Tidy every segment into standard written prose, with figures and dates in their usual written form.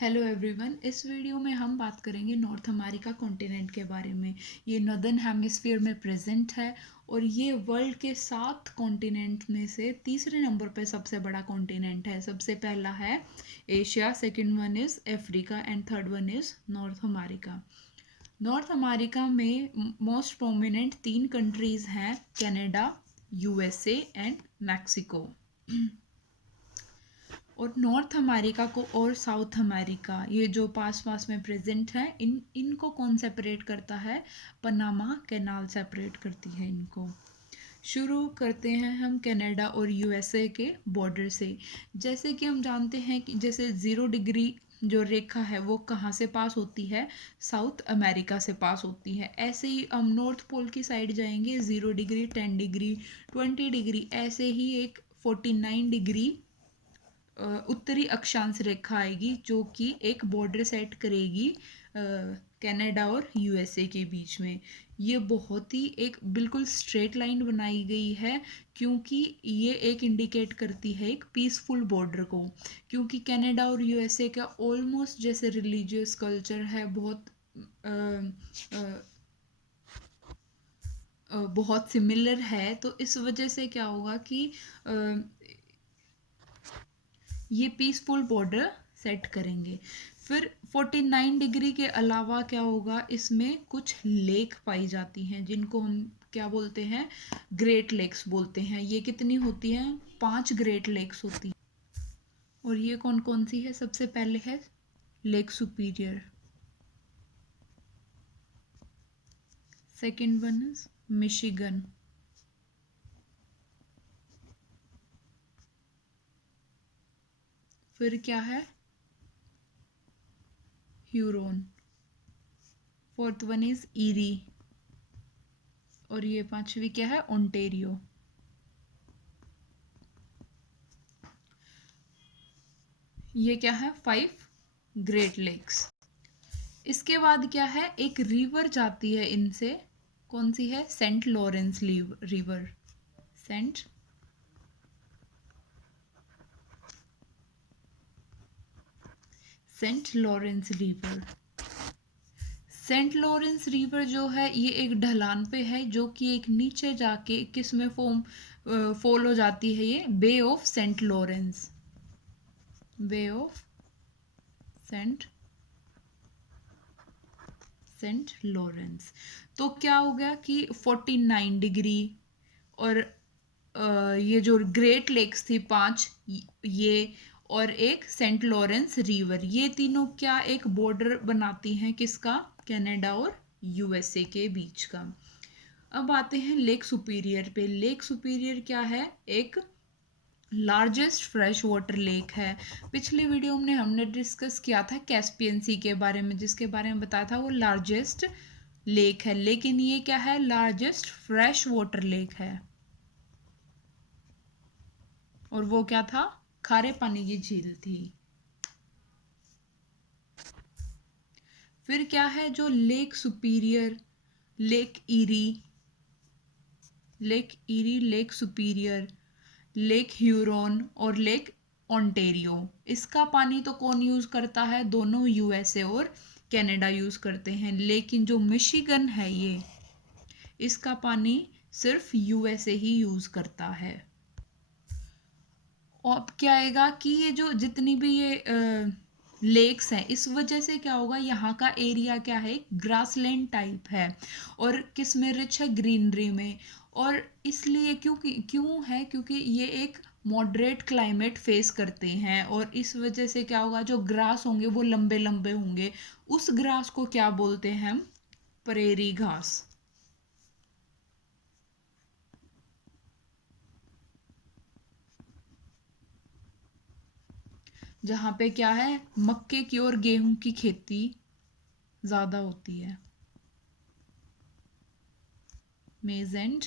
Hello everyone. इस video में हम बात करेंगे नॉर्थ अमेरिका कॉन्टिनेंट के बारे में। ये नॉर्दर्न हेमिस्फीयर में प्रेजेंट है और ये वर्ल्ड के 7 कॉन्टिनेंट में से तीसरे नंबर पे सबसे बड़ा कॉन्टिनेंट है। सबसे पहला है Asia, second one is Africa and third one is north America. North America में मोस्ट प्रोमिनेंट 3 कंट्रीज़ हैं, कनाडा, यूएसए एंड मैक्सिको। और नॉर्थ अमेरिका को और साउथ अमेरिका, ये जो पास पास में प्रेजेंट है, इनको कौन सेपरेट करता है? पनामा कैनाल सेपरेट करती है इनको। शुरू करते हैं हम कनाडा और यूएसए के बॉर्डर से। जैसे कि हम जानते हैं कि जैसे 0 डिग्री जो रेखा है वो कहाँ से पास होती है? साउथ अमेरिका से पास होती है। ऐसे ही हम नॉर्थ पोल की साइड जाएंगे, 0 डिग्री, 10 डिग्री, 20 डिग्री, ऐसे ही एक 49 डिग्री उत्तरी अक्षांश रेखा आएगी जो कि एक बॉर्डर सेट करेगी कनाडा और यूएसए के बीच में। ये बहुत ही एक बिल्कुल स्ट्रेट लाइन बनाई गई है क्योंकि ये एक इंडिकेट करती है एक पीसफुल बॉर्डर को। क्योंकि कनाडा और यूएसए का ऑलमोस्ट जैसे रिलीजियस कल्चर है, बहुत सिमिलर है, तो इस वजह से क्या होगा कि ये पीसफुल बॉर्डर सेट करेंगे। फिर 49 डिग्री के अलावा क्या होगा, इसमें कुछ लेक पाई जाती हैं जिनको हम क्या बोलते हैं? ग्रेट लेक्स बोलते हैं। ये कितनी होती हैं? 5 ग्रेट लेक्स होती हैं। और ये कौन कौन सी है? सबसे पहले है lake superior, second one is Michigan, फिर क्या है? Huron, fourth one is eerie, और ये पांचवी क्या है? ओंटेरियो। ये क्या है? 5 ग्रेट लेक्स। इसके बाद क्या है? एक रिवर जाती है इनसे, कौन सी है? Saint Lawrence river, Saint Saint Lawrence river. Saint Lawrence river जो है ये एक ढलान पे है जो कि एक नीचे जाके किस में फॉल हो जाती है? ये bay of Saint Lawrence, bay of Saint Saint Lawrence. तो क्या हो गया कि 49 डिग्री और ये जो ग्रेट लेक्स थी 5, ये और एक सेंट लॉरेंस रिवर, ये तीनों क्या एक बॉर्डर बनाती हैं? किसका? कनाडा और यूएसए के बीच का। अब आते हैं लेक सुपीरियर पे। लेक सुपीरियर क्या है? एक लार्जेस्ट फ्रेश वाटर लेक है। पिछली वीडियो में हमने डिस्कस किया था कैस्पियन सी के बारे में, जिसके बारे में बताया था वो लार्जेस्ट लेक है, लेकिन ये क्या है? लार्जेस्ट फ्रेश वाटर लेक है। और वो क्या था? खारे पानी की झील थी। फिर क्या है? जो lake superior, lake eerie, lake superior, lake Huron और लेक ओंटेरियो, इसका पानी तो कौन यूज़ करता है? दोनों यूएसए और कनाडा यूज़ करते हैं। लेकिन जो मिशिगन है ये, इसका पानी सिर्फ यूएसए ही यूज़ करता है। और अब क्या आएगा कि ये जो जितनी भी ये लेक्स हैं, इस वजह से क्या होगा, यहाँ का एरिया क्या है? ग्रासलैंड टाइप है और किस में रिच है? ग्रीनरी में। और इसलिए क्यों है? क्योंकि ये एक मॉडरेट क्लाइमेट फेस करते हैं और इस वजह से क्या होगा, जो ग्रास होंगे वो लंबे लंबे होंगे। उस ग्रास को क्या बोलते हैं हम? प्रेरी घास। जहाँ पे क्या है? मक्के की और गेहूं की खेती ज़्यादा होती है। मेज and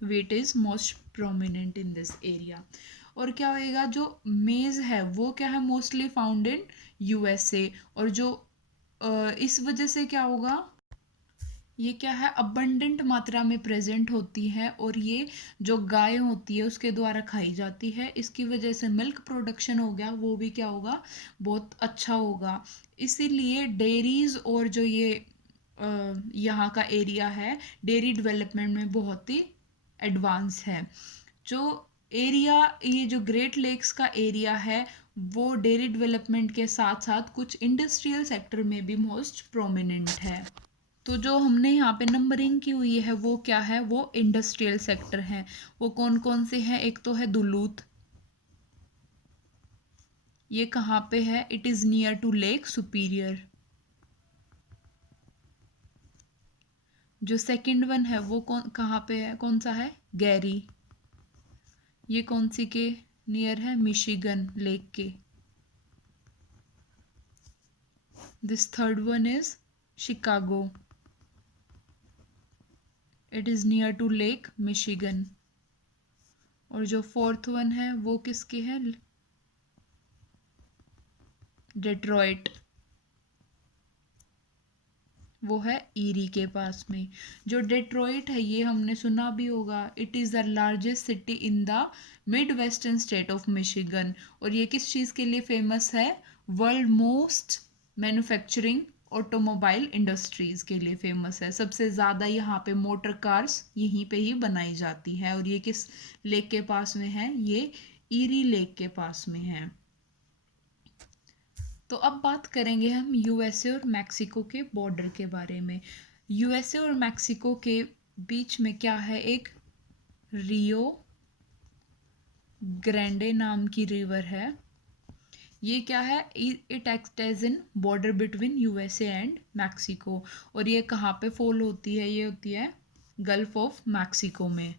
wheat is most prominent in this area। और क्या होएगा? जो मेज है वो क्या है? Mostly found in USA. और जो इस वजह से क्या होगा, ये क्या है, अबंडेंट मात्रा में प्रेजेंट होती है और ये जो गाय होती है उसके द्वारा खाई जाती है। इसकी वजह से मिल्क प्रोडक्शन हो गया, वो भी क्या होगा, बहुत अच्छा होगा। इसीलिए डेयरीज और जो ये यहाँ का एरिया है डेयरी डेवलपमेंट में बहुत ही एडवांस है। जो एरिया, ये जो ग्रेट लेक्स का एरिया है वो डेयरी डेवलपमेंट के साथ साथ कुछ इंडस्ट्रियल सेक्टर में भी मोस्ट प्रोमिनेंट है। तो जो हमने यहाँ पे नंबरिंग की हुई है वो क्या है, वो इंडस्ट्रियल सेक्टर है। वो कौन कौन से हैं, एक तो है दुलूथ, ये कहाँ पे है, it is near to Lake Superior. जो सेकंड वन है वो कौन कहाँ पे है, कौन सा है, गैरी, ये कौन सी के नियर है, मिशिगन लेक के। This third one is Chicago, it is near to Lake Michigan. और जो फोर्थ वन है वो किसकी है, डेट्रॉइट, वो है ईरी के पास में। जो डेट्रॉइट है ये हमने सुना भी होगा, it is the largest city in the mid western state of Michigan. और ये किस चीज़ के लिए फेमस है, world most manufacturing automobile industries के लिए फेमस है। सबसे ज़्यादा यहाँ पे मोटर कार्स यहीं पे ही बनाई जाती है। और ये किस लेक के पास में है, ये ईरी लेक के पास में है। तो अब बात करेंगे हम यूएसए और मैक्सिको के बॉर्डर के बारे में। यूएसए और मैक्सिको के बीच में क्या है, एक रियो ग्रैंडे नाम की रिवर है। ये क्या है, it act as in border between USA and Mexico. और ये कहाँ पे फॉल होती है, ये होती है गल्फ ऑफ मैक्सिको में।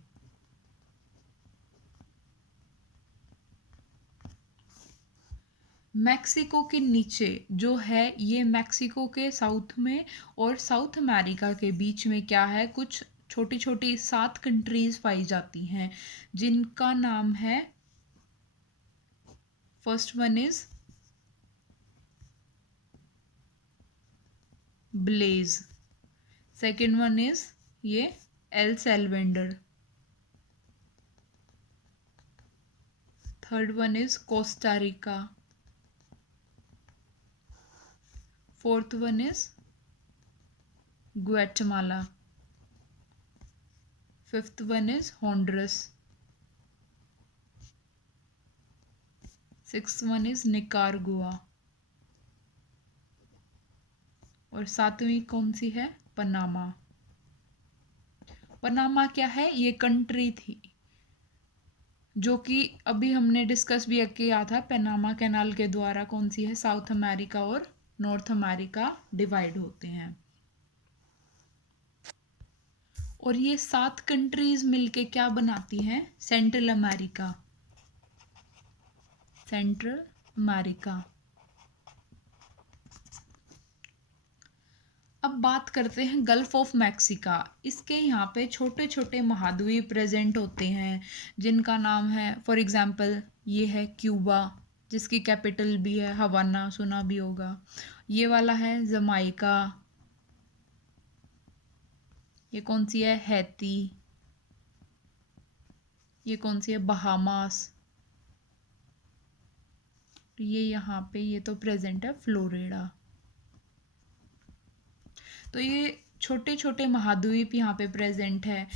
मैक्सिको के नीचे जो है, ये मैक्सिको के साउथ में और साउथ अमेरिका के बीच में क्या है, कुछ छोटी छोटी 7 कंट्रीज पाई जाती हैं जिनका नाम है, first one is Belize, second one is ये El Salvador, third one is Costa Rica, fourth one is Guatemala, fifth one is Honduras, sixth one is Nicaragua, और सातवीं कौन सी है, पनामा। पनामा क्या है, ये कंट्री थी जो कि अभी हमने डिस्कस भी किया था, पनामा कैनाल के द्वारा कौन सी है, साउथ अमेरिका और नॉर्थ अमेरिका डिवाइड होते हैं। और ये 7 कंट्रीज मिलके क्या बनाती हैं, सेंट्रल अमेरिका, सेंट्रल अमेरिका। अब बात करते हैं गल्फ ऑफ मैक्सिका। इसके यहाँ पे छोटे छोटे महाद्वीप प्रेजेंट होते हैं जिनका नाम है, फॉर एग्जांपल ये है क्यूबा, जिसकी कैपिटल भी है हवाना, सुना भी होगा। ये वाला है जमाइका, ये कौन सी है, हैती, ये कौन सी है, बहामास। ये यहाँ पे ये तो प्रेजेंट है फ्लोरिडा। तो ये छोटे छोटे महाद्वीप यहाँ पे प्रेजेंट है।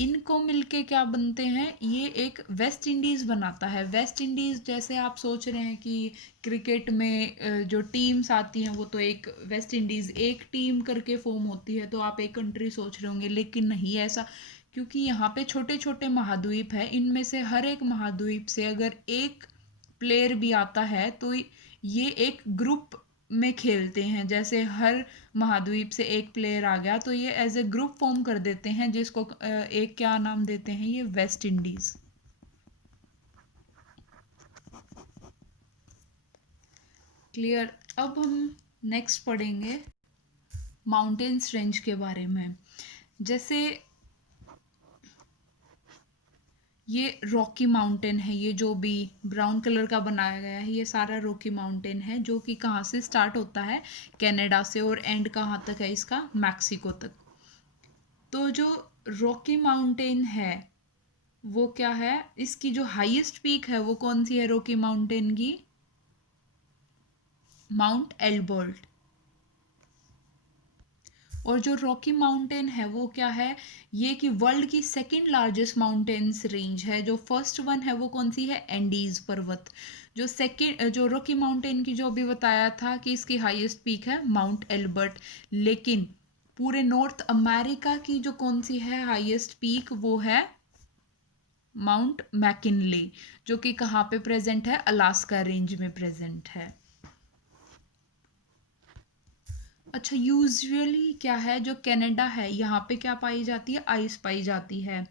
इनको मिलके क्या बनते हैं, ये एक वेस्ट इंडीज़ बनाता है। वेस्ट इंडीज़ जैसे आप सोच रहे हैं कि क्रिकेट में जो टीम्स आती हैं वो तो एक वेस्ट इंडीज़ एक टीम करके फॉर्म होती है, तो आप एक कंट्री सोच रहे होंगे, लेकिन नहीं ऐसा, क्योंकि यहाँ पे छोटे छोटे महाद्वीप है, इनमें से हर एक महाद्वीप से अगर एक प्लेयर भी आता है तो ये एक ग्रुप में खेलते हैं। जैसे हर महाद्वीप से एक प्लेयर आ गया तो ये एज ए ग्रुप फॉर्म कर देते हैं, जिसको एक क्या नाम देते हैं, ये वेस्ट इंडीज। क्लियर। अब हम नेक्स्ट पढ़ेंगे माउंटेन्स रेंज के बारे में। जैसे ये रॉकी माउंटेन है, ये जो भी ब्राउन कलर का बनाया गया है ये सारा रॉकी माउंटेन है, जो कि कहाँ से स्टार्ट होता है, कनाडा से, और एंड कहाँ तक है इसका, मैक्सिको तक। तो जो रॉकी माउंटेन है वो क्या है, इसकी जो हाईएस्ट पीक है वो कौन सी है रॉकी माउंटेन की? Mount Elbert. और जो रॉकी माउंटेन है वो क्या है, ये कि वर्ल्ड की सेकंड लार्जेस्ट माउंटेन्स रेंज है। जो फर्स्ट वन है वो कौन सी है? एंडीज पर्वत। जो सेकंड, जो रॉकी माउंटेन की जो अभी बताया था कि इसकी हाईएस्ट पीक है माउंट एल्बर्ट, लेकिन पूरे नॉर्थ अमेरिका की जो कौन सी है हाईएस्ट पीक, वो है माउंट मैकिनले, जो कि कहाँ पे प्रेजेंट है? अलास्का रेंज में प्रेजेंट है। अच्छा, यूजुअली क्या है, जो कनाडा है यहाँ पे क्या पाई जाती है? आइस पाई जाती है।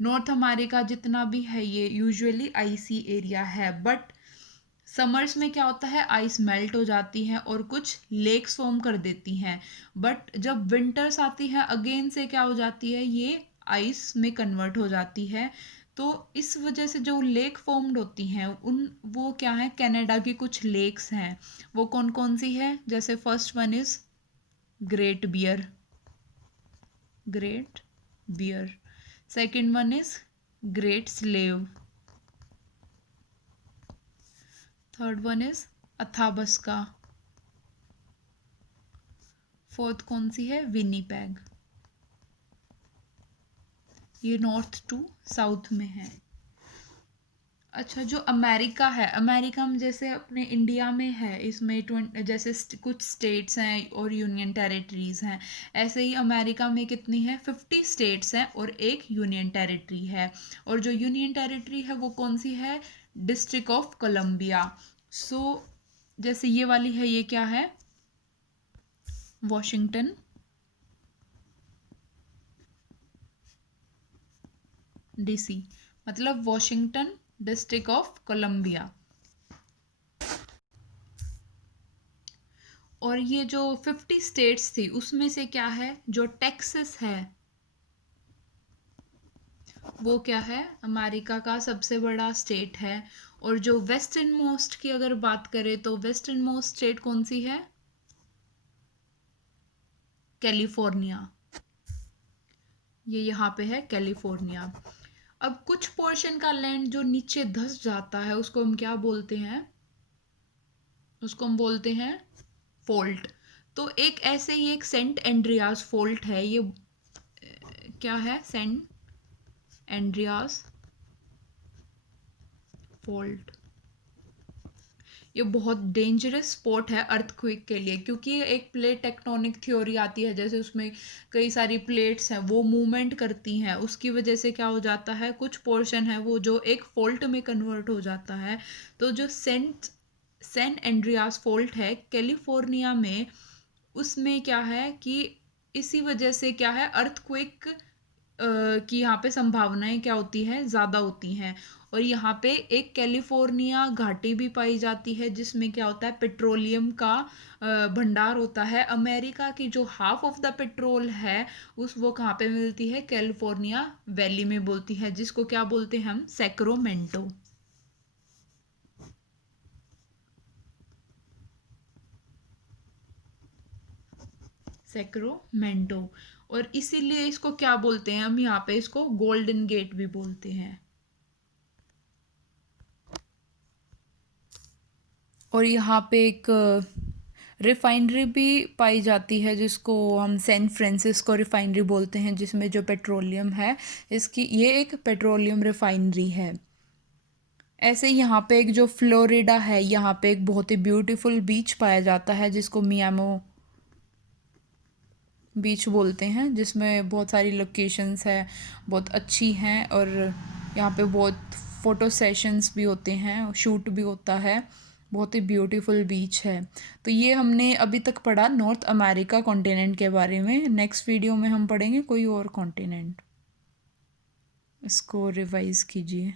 नॉर्थ अमेरिका जितना भी है ये यूजुअली आइसी एरिया है, बट समर्स में क्या होता है, आइस मेल्ट हो जाती है और कुछ लेक्स फॉर्म कर देती हैं। बट जब विंटर्स आती है अगेन से क्या हो जाती है, ये आइस में कन्वर्ट हो जाती है। तो इस वजह से जो लेक फॉर्म्ड होती हैं उन वो क्या है, कनाडा की कुछ लेक्स हैं। वो कौन कौन सी है? जैसे first one is Great Bear, Great Bear. Second one is Great Slave. Third one is Athabasca. Fourth कौन सी है? विनीपेग। ये नॉर्थ टू साउथ में है। अच्छा, जो अमेरिका है, अमेरिका में जैसे अपने इंडिया में है, इसमें जैसे कुछ स्टेट्स हैं और यूनियन टेरिटरीज हैं, ऐसे ही अमेरिका में कितनी है? 50 स्टेट्स हैं और एक यूनियन टेरिटरी है। और जो यूनियन टेरिटरी है वो कौन सी है? District of Columbia. सो जैसे ये वाली है, ये क्या है? वॉशिंगटन डीसी, मतलब वॉशिंगटन डिस्ट्रिक्ट ऑफ कोलंबिया। और ये जो 50 स्टेट्स थी उसमें से क्या है, जो टेक्सास है वो क्या है? अमेरिका का सबसे बड़ा स्टेट है। और जो वेस्टर्न मोस्ट की अगर बात करें तो वेस्टर्न मोस्ट स्टेट कौन सी है? कैलिफोर्निया। ये यहाँ पे है कैलिफोर्निया। अब कुछ पोर्शन का लैंड जो नीचे धंस जाता है उसको हम क्या बोलते हैं? उसको हम बोलते हैं फोल्ट। तो एक ऐसे ही एक सेंट एंड्रियास फोल्ट है, ये क्या है? Saint Andreas fault. ये बहुत डेंजरस स्पॉट है अर्थक्वेक के लिए, क्योंकि ये एक प्लेट टेक्टोनिक थ्योरी आती है, जैसे उसमें कई सारी प्लेट्स हैं वो मूवमेंट करती हैं, उसकी वजह से क्या हो जाता है, कुछ पोर्शन है वो जो एक फॉल्ट में कन्वर्ट हो जाता है। तो जो सैन एंड्रियास फॉल्ट है कैलिफोर्निया में, उसमें क्या है कि इसी वजह से क्या है, अर्थक्वेक कि यहाँ पे संभावनाएं क्या होती हैं? ज़्यादा होती हैं। और यहाँ पे एक कैलिफोर्निया घाटी भी पाई जाती है जिसमें क्या होता है, पेट्रोलियम का भंडार होता है। अमेरिका की जो हाफ ऑफ द पेट्रोल है वो कहाँ पे मिलती है? कैलिफोर्निया वैली में बोलती है, जिसको क्या बोलते हैं हम? सैक्रामेंटो। सैक्रामेंटो। और इसीलिए इसको क्या बोलते हैं हम? यहाँ पे इसको गोल्डन गेट भी बोलते हैं। और यहाँ पे एक रिफाइनरी भी पाई जाती है जिसको हम सैन फ्रांसिस्को रिफाइनरी बोलते हैं, जिसमें जो पेट्रोलियम है इसकी, ये एक पेट्रोलियम रिफाइनरी है। ऐसे यहाँ पे एक जो फ्लोरिडा है, यहाँ पे एक बहुत ही ब्यूटीफुल बीच पाया जाता है जिसको मियामी बीच बोलते हैं, जिसमें बहुत सारी लोकेशंस है, बहुत अच्छी हैं। और यहाँ पे बहुत फ़ोटो सेशंस भी होते हैं, शूट भी होता है, बहुत ही ब्यूटीफुल बीच है। तो ये हमने अभी तक पढ़ा नॉर्थ अमेरिका कॉन्टिनेंट के बारे में। नेक्स्ट वीडियो में हम पढ़ेंगे कोई और कॉन्टिनेंट। इसको रिवाइज़ कीजिए।